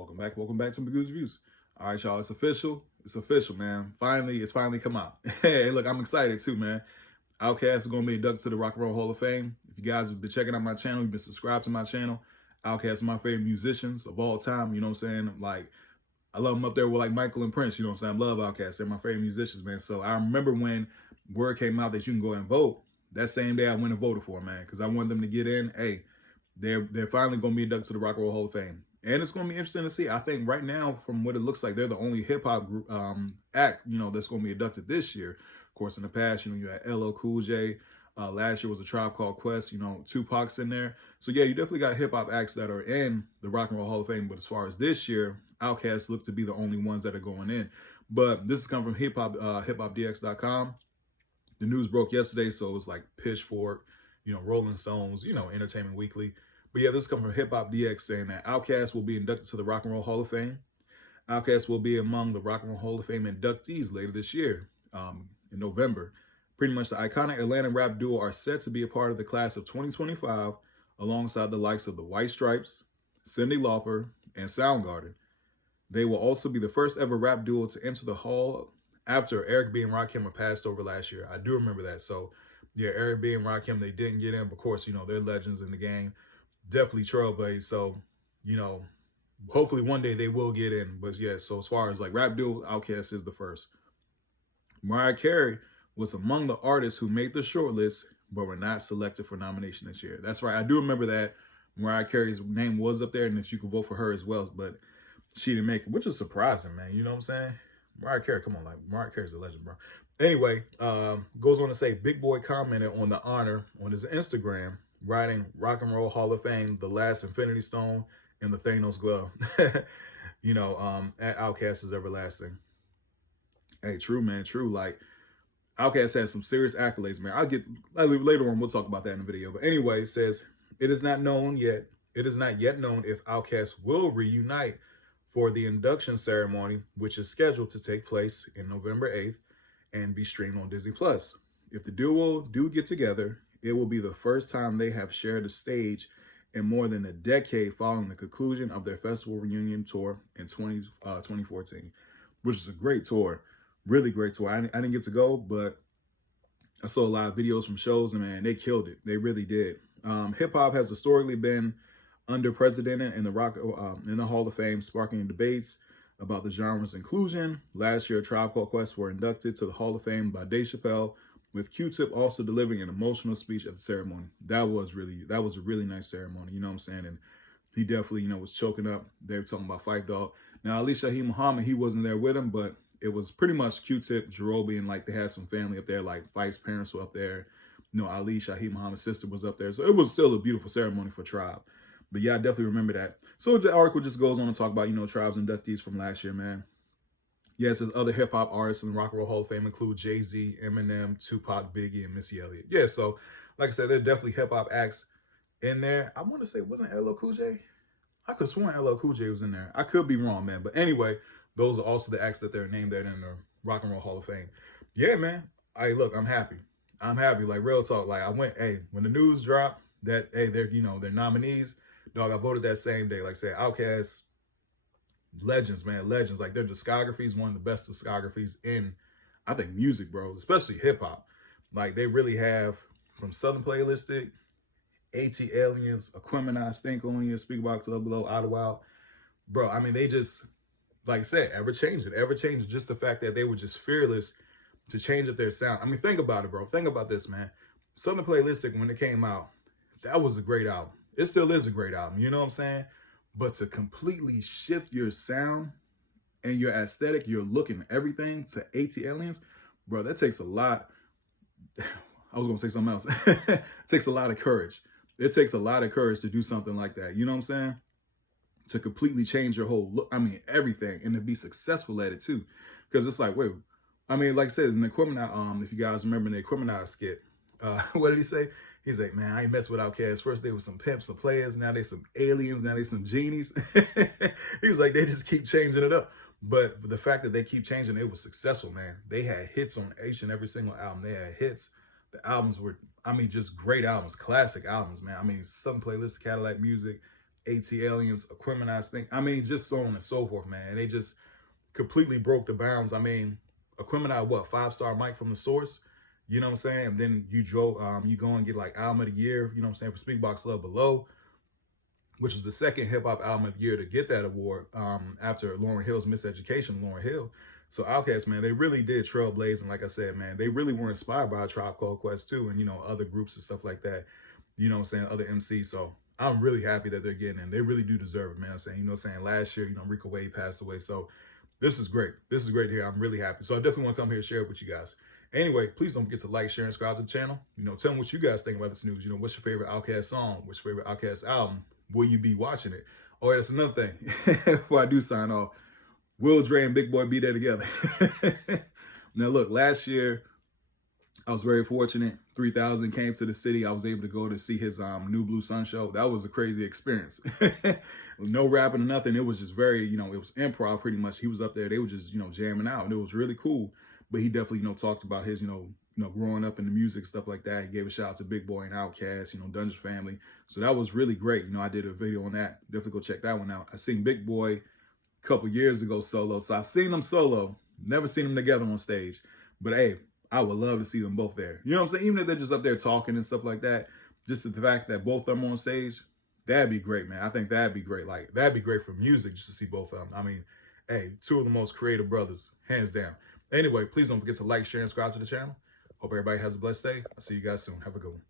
Welcome back to Magoo's Reviews. All right, y'all, it's official. It's official, man. It's finally come out. Hey, look, I'm excited too, man. OutKast is going to be inducted to the Rock and Roll Hall of Fame. If you guys have been checking out my channel, you've been subscribed to my channel. OutKast is my favorite musicians of all time. You know what I'm saying? Like, I love them up there with like Michael and Prince. You know what I'm saying? I love OutKast. They're my favorite musicians, man. So I remember when word came out that you can go and vote. That same day I went and voted for them, man, because I wanted them to get in. Hey, they're finally going to be inducted to the Rock and Roll Hall of Fame. And it's going to be interesting to see. I think right now, from what it looks like, they're the only hip hop group act, that's going to be inducted this year. Of course, in the past, you had LL Cool J. Last year was a Tribe Called Quest. Tupac's in there. So yeah, you definitely got hip hop acts that are in the Rock and Roll Hall of Fame. But as far as this year, OutKast look to be the only ones that are going in. But this is coming from hiphopdx.com. The news broke yesterday, so it's like Pitchfork, Rolling Stones, Entertainment Weekly. But yeah, this comes from Hip Hop DX saying that OutKast will be inducted to the Rock and Roll Hall of Fame. OutKast will be among the Rock and Roll Hall of Fame inductees later this year, in November. Pretty much the iconic Atlanta rap duo are set to be a part of the class of 2025, alongside the likes of the White Stripes, Cyndi Lauper, and Soundgarden. They will also be the first ever rap duo to enter the hall after Eric B. and Rakim passed over last year. I do remember that. So yeah, Eric B. and Rakim, they didn't get in. Of course, they're legends in the game. Definitely trailblazed. So, hopefully one day they will get in. But yeah, so as far as like rap duo, OutKast is the first. Mariah Carey was among the artists who made the shortlist, but were not selected for nomination this year. That's right. I do remember that Mariah Carey's name was up there, and if you could vote for her as well, but she didn't make it, which is surprising, man. You know what I'm saying? Mariah Carey, come on, like Mariah Carey's a legend, bro. Anyway, goes on to say, Big Boy commented on the honor on his Instagram, writing Rock and Roll Hall of Fame, the last Infinity Stone, and the Thanos glove. OutKast is everlasting. Hey, true, man, true. Like, OutKast has some serious accolades, man. Later on, we'll talk about that in the video. But anyway, it says, it is not yet known if OutKast will reunite for the induction ceremony, which is scheduled to take place in November 8th and be streamed on Disney+. If the duo do get together, it will be the first time they have shared a stage in more than a decade following the conclusion of their festival reunion tour in 2014, which is a great tour, really great tour. I didn't get to go, but I saw a lot of videos from shows, and man, they killed it. They really did. Hip hop has historically been underrepresented in the Hall of Fame, sparking debates about the genre's inclusion. Last year, Tribe Called Quest were inducted to the Hall of Fame by Dave Chappelle, with Q-Tip also delivering an emotional speech at the ceremony. That was a really nice ceremony, you know what I'm saying? And he definitely, was choking up. They were talking about Fight Dog. Now, Ali Shaheed Muhammad, he wasn't there with him, but it was pretty much Q-Tip, Jerobi, and like they had some family up there, like Fight's parents were up there. Ali Shaheed Muhammad's sister was up there. So it was still a beautiful ceremony for Tribe. But yeah, I definitely remember that. So the article just goes on to talk about, Tribe's inductees from last year, man. Yeah, it says other hip-hop artists in the Rock and Roll Hall of Fame include Jay-Z, Eminem, Tupac, Biggie, and Missy Elliott. Yeah, so like I said, there are definitely hip-hop acts in there. I want to say, wasn't LL Cool J? I could have sworn LL Cool J was in there. I could be wrong, man. But anyway, those are also the acts that they're named there in the Rock and Roll Hall of Fame. Yeah, man. Look, I'm happy. I'm happy. Like, real talk. Like, when the news dropped that, hey, they're nominees, dog, I voted that same day. Like I said, OutKast, legends, man, legends. Like, their discography is one of the best discographies in, I think, music, bro, especially hip-hop. Like, they really have, from Southern Playlistic, AT Aliens, Aquemini, Stink On You, Speak About Club Below, Idlewild. Bro, they just, like I said, ever changed it. Just the fact that they were just fearless to change up their sound. Think about it, bro. Think about this, man. Southern Playlistic, when it came out, that was a great album. It still is a great album, you know what I'm saying? But to completely shift your sound and your aesthetic, your look and everything to AT Aliens, bro, that takes a lot. I was going to say something else. It takes a lot of courage. It takes a lot of courage to do something like that. You know what I'm saying? To completely change your whole look. Everything. And to be successful at it too. Because it's like, wait. Like I said, in the Aquemini, if you guys remember the Aquemini skit, what did he say? He's like, man, I ain't mess with OutKast. First they were some pimps, some players. Now they some aliens. Now they some genies. He's like, they just keep changing it up. But the fact that they keep changing, it was successful, man. They had hits on each and every single album. They had hits. The albums were, just great albums, classic albums, man. Southern Playlist, Cadillac Music, AT Aliens, Aquemini thing. I mean, just so on and so forth, man. They just completely broke the bounds. I mean, Aquemini, what, 5-star mic from the source? You know what I'm saying? And then you go and get like album of the year, you know what I'm saying, for Speakbox Love Below, which was the second hip hop album of the year to get that award after Lauryn Hill's Miseducation, Lauryn Hill. So OutKast, man, they really did trailblaze, and like I said, man, they really were inspired by a Tribe Called Quest too, and other groups and stuff like that. You know what I'm saying? Other MCs. So I'm really happy that they're getting in. They really do deserve it, man. I'm saying, last year, Rico Wade passed away. So this is great. This is great to hear. I'm really happy. So I definitely want to come here and share it with you guys. Anyway, please don't forget to like, share, and subscribe to the channel. Tell me what you guys think about this news. What's your favorite OutKast song? What's your favorite OutKast album? Will you be watching it? Oh, yeah, that's another thing. Before I do sign off, will Dre and Big Boy be there together? Now, look, last year, I was very fortunate. 3000 came to the city. I was able to go to see his New Blue Sun show. That was a crazy experience. No rapping or nothing. It was just very, it was improv pretty much. He was up there. They were just, jamming out. And it was really cool. But he definitely, talked about his, growing up in the music, stuff like that. He gave a shout out to Big Boy and OutKast, Dungeon Family. So that was really great. I did a video on that. Definitely go check that one out. I seen Big Boy a couple years ago solo. So I've seen them solo. Never seen them together on stage. But hey, I would love to see them both there. You know what I'm saying? Even if they're just up there talking and stuff like that, just the fact that both of them on stage, that'd be great, man. I think that'd be great. Like, that'd be great for music just to see both of them. I mean, hey, two of the most creative brothers, hands down. Anyway, please don't forget to like, share, and subscribe to the channel. Hope everybody has a blessed day. I'll see you guys soon. Have a good one.